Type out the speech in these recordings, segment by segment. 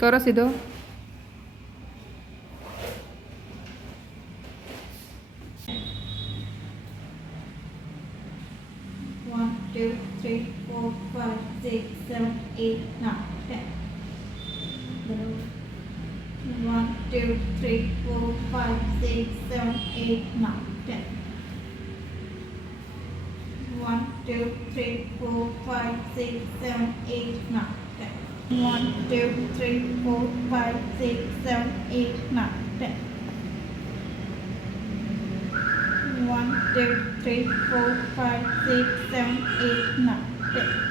કરો સીધો. 1, 2, 3, 4, 5, 6, 7, 8, 9, 10. 1, 2, 3, 4, 5, 6, 7, 8, 9, 10. 1, 2, 3, 4, 5, 6, 7, 8, 9, 10. 1, 2, 3, 4, 5, 6, 7, 8, 9, 10. 1, 2, 3, 4, 5, 6, 7, 8, 9, 10.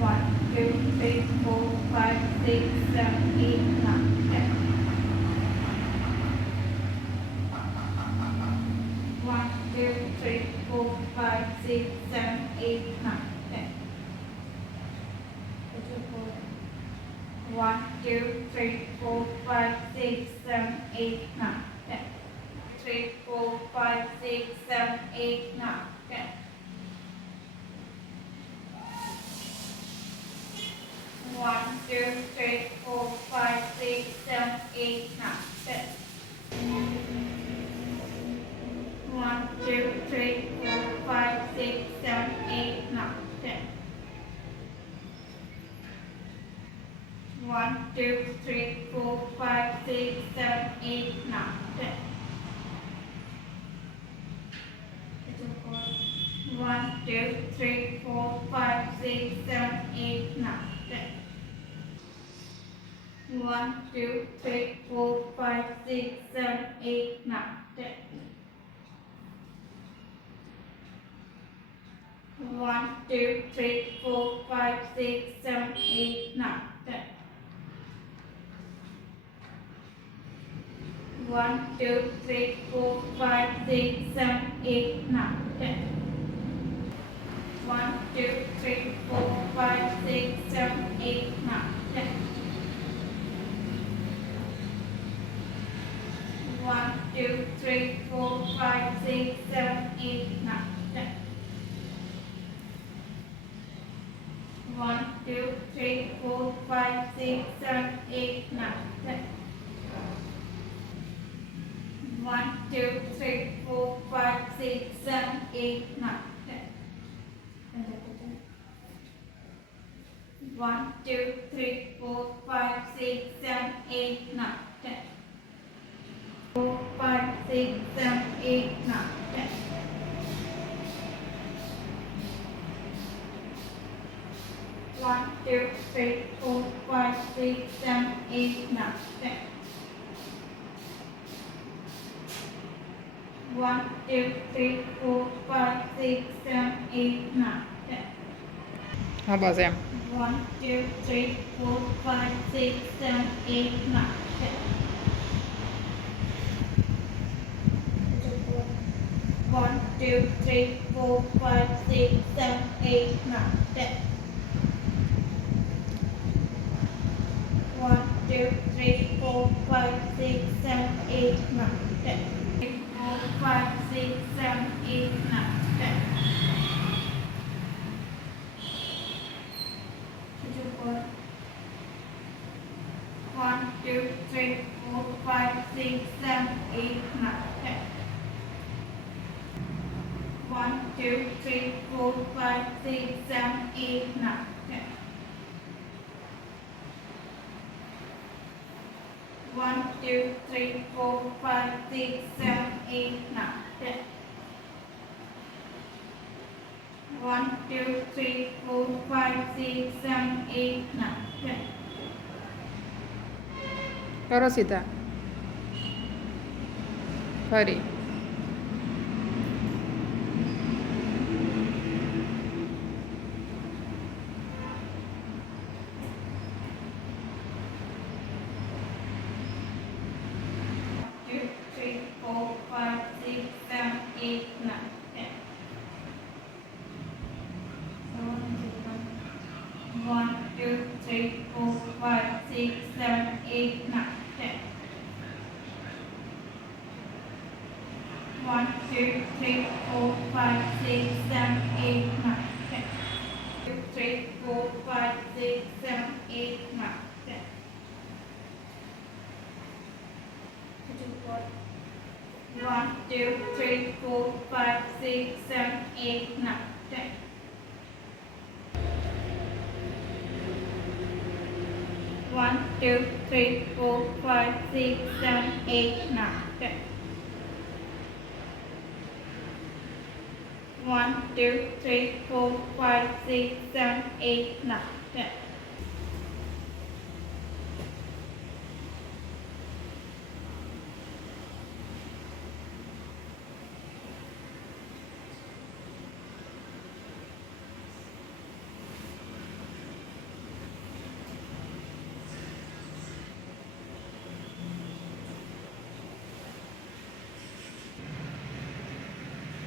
One, two, three, four, five, six, seven, eight, nine, 10. 1, 2, 3, 4, 5, 6, 7, 8, 9, 10. 1, 2, 3, 4, 5, 6, 7, 8, 9, 10. 3, 4, 5, 6, 7, 8, 9, 10. 1, 2, 3, 4, 5, 6, 7, 8, 9, 10. 1, 2, 3, 4, 5, 6, 7, 8, 9, 10. 1, 2, 3, 4, 5, 6, 7, 8, 9, 10. 1, 2, 3, 4, 5, 6, 7, 8, 9, 10. 1, 2, 3, 4, 5, 6, 7, 8, 9, 10. 1, 2, 3, 4, 5, 6, 7, 8, 9, 10. 1, 2, 3, 4, 5, 6, 7, 8, 9, 10. 1, 2, 3, 4, 5, 6, 7, 8, 9, 10. 1, 2, 3, 4, 5, 6, 7, 8, 9, 10. 1, 2, 3, 4, 5, 6, 7, 8, 9, 10. 1, 2, 3, 4, 5, 6, 7, 8, 9, 10. 1, 2, 3, 4, 5, 6, 7, 8, 9, 10. 4, 5, 6, 7, 8, 9, 10. 1, 2, 3, 4, 5, 6, 7, 8, 9, 10. 1, 2, 3, 4, 5, 6, 7, 8, 9, 10. હા બસ એમ. 1, 2, 3, 4, 5, 6, 7, 8, 9, 10. 1, 2, 3, 4, 5, 6, 7, 8, 9, 10. 1, 2, 3, 4, 5, 6, 7, 8, 9, 10. 3, 4, 5, 6, 7, 8, 9, 10. 1, 2, 3, 4, 5, 6, 7, 8, 9, 10. 1, 2, 3, 4, 5, 6, 7, 8, 9, 10. 1, 2, 3, 4, 5, 6, 7, 8, 9, 10. 1, 2, 3, 4, 5, 6, 7, 8, 9, 10. કરો સીધા. ફરી. 8, 9, 10. 1, 2, 3, 4, 5, 6, 7, 8, 9, 10. 1, 2, 3, 4, 5, 6, 7, 8, 9, 10. 2, 3, 4, 5, 6, 7, 8, 9, 10. 1, 2, 3, 4, 5, 6, 7, 8, 9, 10. 1, 2, 3, 4, 5, 6, 7, 8, 9, 10. 1, 2, 3, 4, 5, 6, 7, 8, 9, 10.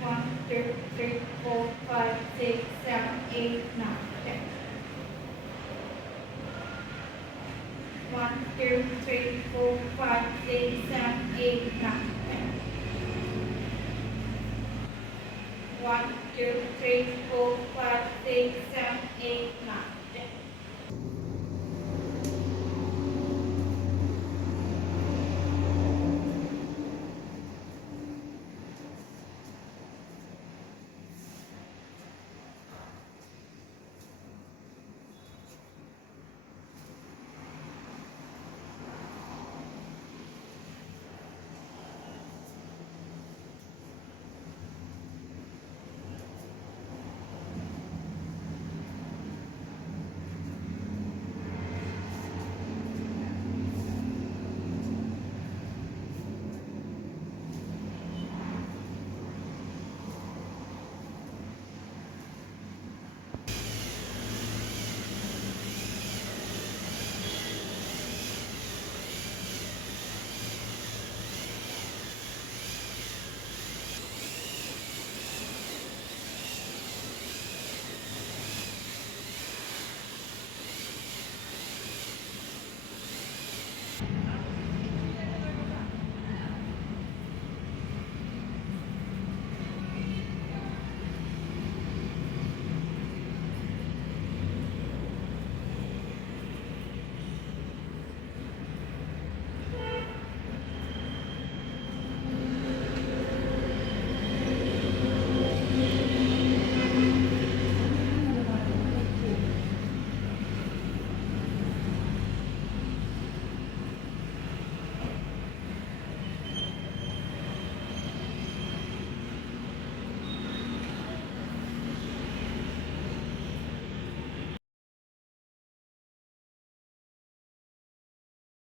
1, 2, 3, 4, 5, 6, 7, 8, 9, 10. 1, 2, 3, 4, 5, 6, 7, 8, 9, 10. 1, 2, 3, 4, 5, 6, 7, 8, 9.